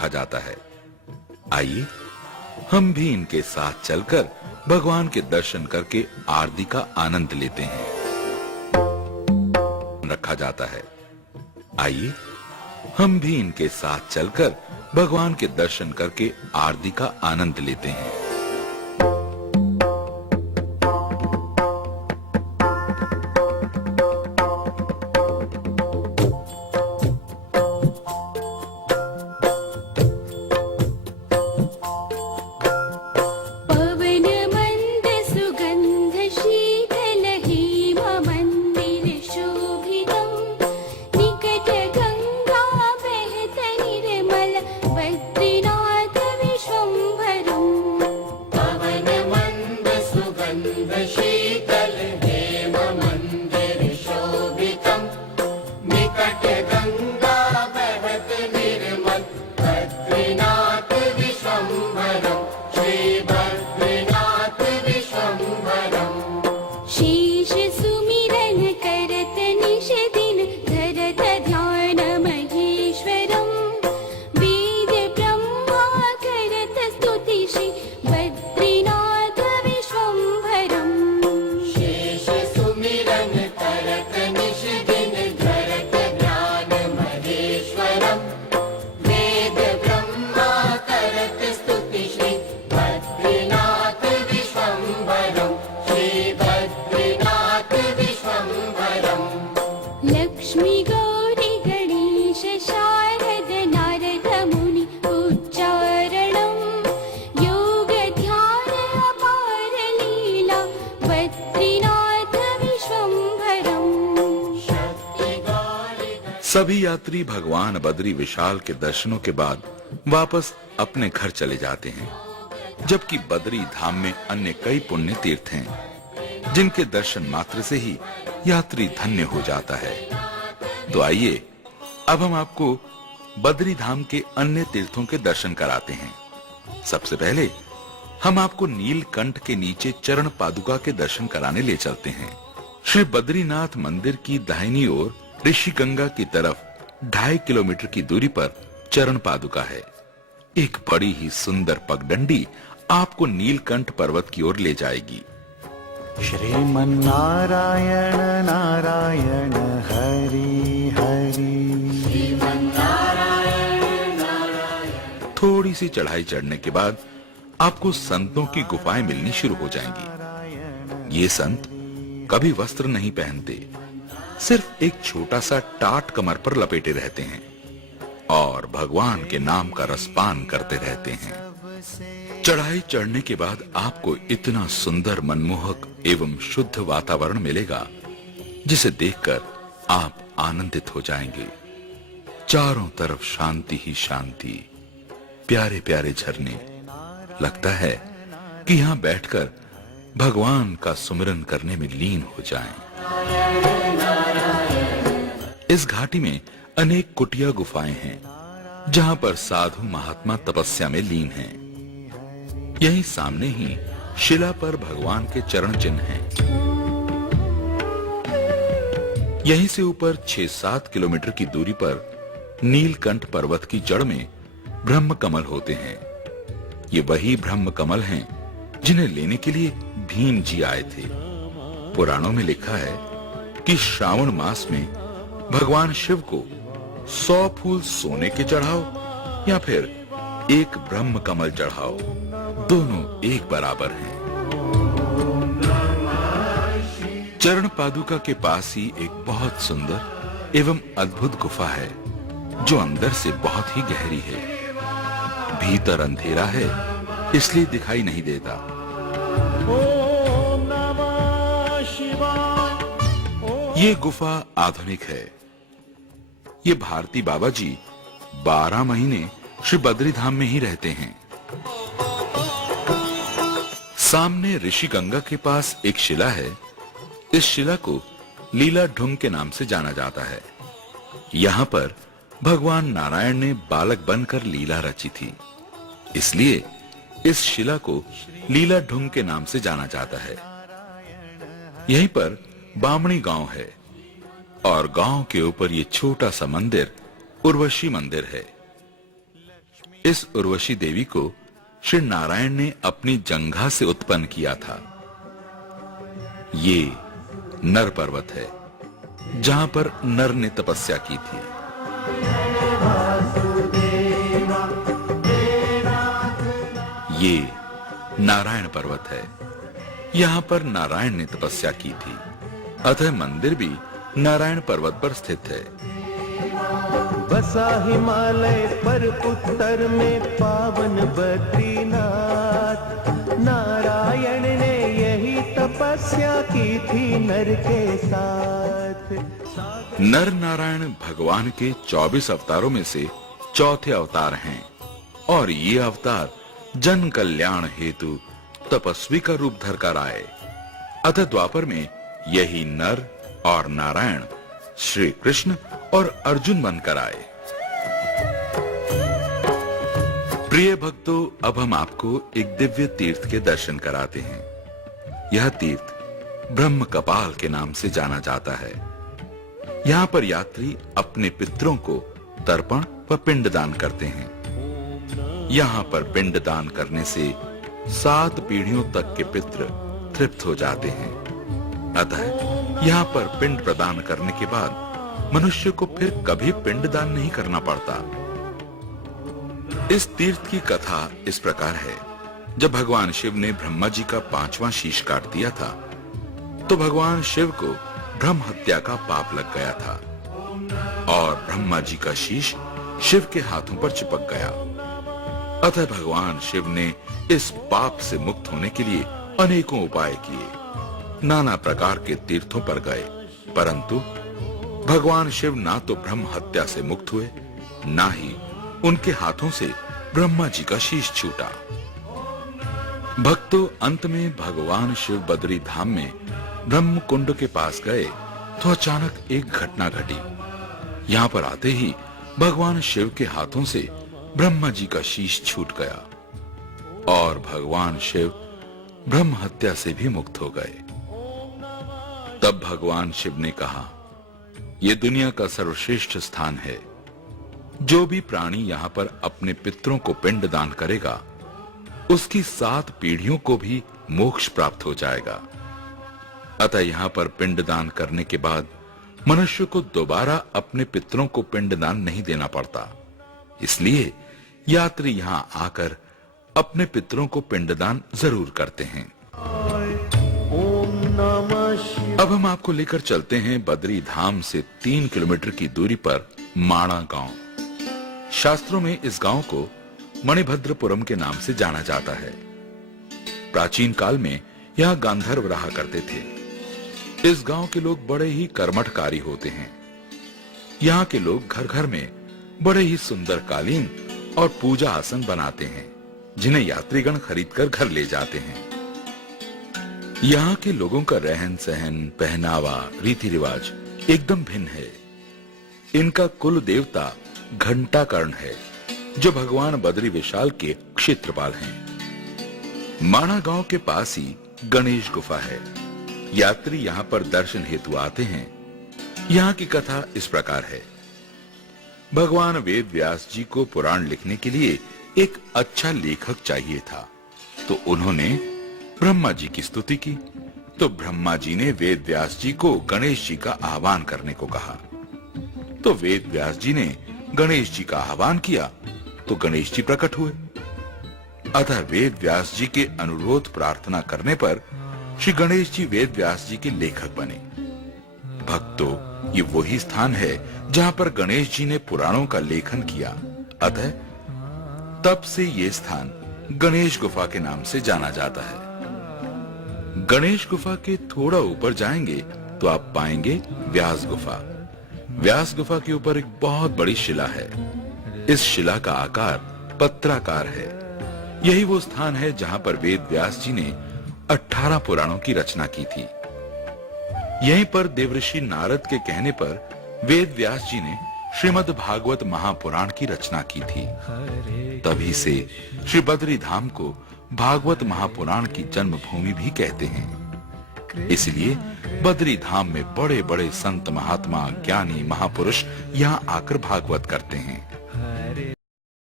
रखा जाता है। आइए हम भी इनके साथ चलकर भगवान के दर्शन करके आरती का आनंद लेते हैं। रखा जाता है। आइए हम भी इनके साथ चलकर भगवान के दर्शन करके आरती का आनंद लेते हैं। सभी यात्री भगवान बद्री विशाल के दर्शनों के बाद वापस अपने घर चले जाते हैं, जबकि बद्री धाम में अन्य कई पुण्य तीर्थ हैं, जिनके दर्शन मात्र से ही यात्री धन्य हो जाता है। तो आइए अब हम आपको बद्री धाम के अन्य तीर्थों के दर्शन कराते हैं। सबसे पहले हम आपको नीलकंठ के नीचे चरण पादुका के दर्शन कराने ले चलते हैं। श्री बद्रीनाथ मंदिर की दाहिनी ओर ऋषि गंगा की तरफ 2.5 किलोमीटर की दूरी पर चरण पादुका है। एक बड़ी ही सुंदर पगडंडी आपको नीलकंठ पर्वत की ओर ले जाएगी। श्रीमन्नारायण नारायण हरि हरि। थोड़ी सी चढ़ाई चढ़ने के बाद आपको संतों की गुफाएं मिलनी शुरू हो जाएंगी। ये संत कभी वस्त्र नहीं पहनते, सिर्फ एक छोटा सा टाट कमर पर लपेटे रहते हैं और भगवान के नाम का रसपान करते रहते हैं। चढ़ाई चढ़ने के बाद आपको इतना सुंदर, मनमोहक एवं शुद्ध वातावरण मिलेगा जिसे देखकर आप आनंदित हो जाएंगे। चारों तरफ शांति ही शांति, प्यारे प्यारे झरने। लगता है कि यहाँ बैठकर भगवान का सुमिरन करने में लीन हो जाएं। इस घाटी में अनेक कुटिया गुफाएं हैं, जहां पर साधु महात्मा तपस्या में लीन हैं। यहीं सामने ही शिला पर भगवान के चरण चिन्ह हैं। यहीं से ऊपर 6-7 किलोमीटर की दूरी पर नीलकंठ पर्वत की जड़ में ब्रह्म कमल होते हैं। ये वही ब्रह्म कमल हैं जिन्हें लेने के लिए भीम जी आए थे। पुराणों में लिखा है कि श्रावण मास में भगवान शिव को 100 फूल सोने के चढ़ाओ या फिर एक ब्रह्म कमल चढ़ाओ, दोनों एक बराबर हैं। चरण पादुका के पास ही एक बहुत सुंदर एवं अद्भुत गुफा है, जो अंदर से बहुत ही गहरी है। भीतर अंधेरा है, इसलिए दिखाई नहीं देता। ये गुफा आधुनिक है। ये भारती बाबा जी 12 महीने श्री बद्री धाम में ही रहते हैं। सामने ऋषि गंगा के पास एक शिला है। इस शिला को लीला ढुंग के नाम से जाना जाता है। यहाँ पर भगवान नारायण ने बालक बनकर लीला रची थी, इसलिए इस शिला को लीला ढुंग के नाम से जाना जाता है। यहीं पर बामणी गांव है और गांव के ऊपर ये छोटा सा मंदिर उर्वशी मंदिर है। इस उर्वशी देवी को श्री नारायण ने अपनी जंघा से उत्पन्न किया था। ये नर पर्वत है जहां पर नर ने तपस्या की थी। ये नारायण पर्वत है, यहाँ पर नारायण ने तपस्या की थी, अतः मंदिर भी नारायण पर्वत पर स्थित है। बसा हिमालय पर उत्तर में पावन बद्रीनाथ, नारायण ने यही तपस्या की थी नर के साथ। नर नारायण भगवान के 24 अवतारों में से चौथे अवतार हैं और ये अवतार जन कल्याण हेतु तपस्वी का रूप धरकर आए। अतः द्वापर में यही नर और नारायण श्री कृष्ण और अर्जुन बनकर आए। प्रिय भक्तों, अब हम आपको एक दिव्य तीर्थ के दर्शन कराते हैं। यह तीर्थ ब्रह्म कपाल के नाम से जाना जाता है। यहाँ पर यात्री अपने पितरों को तर्पण व पिंडदान करते हैं। यहाँ पर पिंडदान करने से 7 पीढ़ियों तक के पितृ तृप्त हो जाते हैं। अतः यहाँ पर पिंड प्रदान करने के बाद मनुष्य को फिर कभी पिंडदान नहीं करना पड़ता। इस तीर्थ की कथा इस प्रकार है। जब भगवान शिव ने ब्रह्मा जी का 5वां शीश काट दिया था, तो भगवान शिव को ब्रह्म हत्या का पाप लग गया था और ब्रह्मा जी का शीश शिव के हाथों पर चिपक गया। अतः भगवान शिव ने इस पाप से मुक्त होने के लिए अनेकों उपाय किए, नाना प्रकार के तीर्थों पर गए, परंतु भगवान शिव ना तो ब्रह्म हत्या से मुक्त हुए, ना ही उनके हाथों से ब्रह्मा जी का शीश छूटा। भक्तों, अंत में भगवान शिव बद्री धाम में ब्रह्म कुंड के पास गए तो अचानक एक घटना घटी। यहाँ पर आते ही भगवान शिव के हाथों से ब्रह्मा जी का शीश छूट गया और भगवान शिव ब्रह्म हत्या से भी मुक्त हो गए। तब भगवान शिव ने कहा, यह दुनिया का सर्वश्रेष्ठ स्थान है। जो भी प्राणी यहाँ पर अपने पितरों को पिंड दान करेगा, उसकी 7 पीढ़ियों को भी मोक्ष प्राप्त हो जाएगा। अतः यहाँ पर पिंड दान करने के बाद मनुष्य को दोबारा अपने पितरों को पिंड दान नहीं देना पड़ता। इसलिए यात्री यहाँ आकर अपने पितरों को पिंडदान जरूर करते हैं। अब हम आपको लेकर चलते हैं बद्री धाम से 3 किलोमीटर की दूरी पर माणा गांव। शास्त्रों में इस गांव को मणिभद्रपुरम के नाम से जाना जाता है। प्राचीन काल में यहाँ गांधर्व रहा करते थे। इस गांव के लोग बड़े ही कर्मठकारी होते हैं। यहाँ के लोग घर घर में बड़े ही सुंदर कालीन और पूजा आसन बनाते हैं, जिन्हें यात्रीगण खरीदकर घर ले जाते हैं। यहाँ के लोगों का रहन सहन, पहनावा, रीति रिवाज एकदम भिन्न है। इनका कुल देवता घंटाकर्ण है, जो भगवान बद्री विशाल के क्षेत्रपाल हैं। माणा गांव के पास ही गणेश गुफा है। यात्री यहाँ पर दर्शन हेतु आते हैं। यहाँ की कथा इस प्रकार है। भगवान वेद व्यास जी को पुराण लिखने के लिए एक अच्छा लेखक चाहिए था, तो उन्होंने ब्रह्मा जी की स्तुति की। तो ब्रह्मा जी ने वेद व्यास जी को गणेश जी का आह्वान करने को कहा। तो वेद व्यास जी ने गणेश जी का आह्वान किया तो गणेश जी प्रकट हुए। अतः वेद व्यास जी के अनुरोध प्रार्थना करने पर श्री गणेश जी वेद व्यास जी के लेखक बने। भक्तों, ये वही स्थान है जहाँ पर गणेश जी ने पुराणों का लेखन किया। अतः तब से ये स्थान गणेश गुफा के नाम से जाना जाता है। गणेश गुफा के थोड़ा ऊपर जाएंगे तो आप पाएंगे व्यास गुफा। व्यास गुफा के ऊपर एक बहुत बड़ी शिला है। इस शिला का आकार पत्राकार है। यही वो स्थान है जहाँ पर वेद व्यास जी ने 18 पुराणों की रचना की थी। यहीं पर देवऋषि नारद के कहने पर वेद व्यास जी ने श्रीमद् भागवत महापुराण की रचना की थी। तभी से श्री बद्री धाम को भागवत महापुराण की जन्मभूमि भी कहते हैं। इसलिए बद्री धाम में बड़े बड़े संत, महात्मा, ज्ञानी, महापुरुष यहाँ आकर भागवत करते हैं।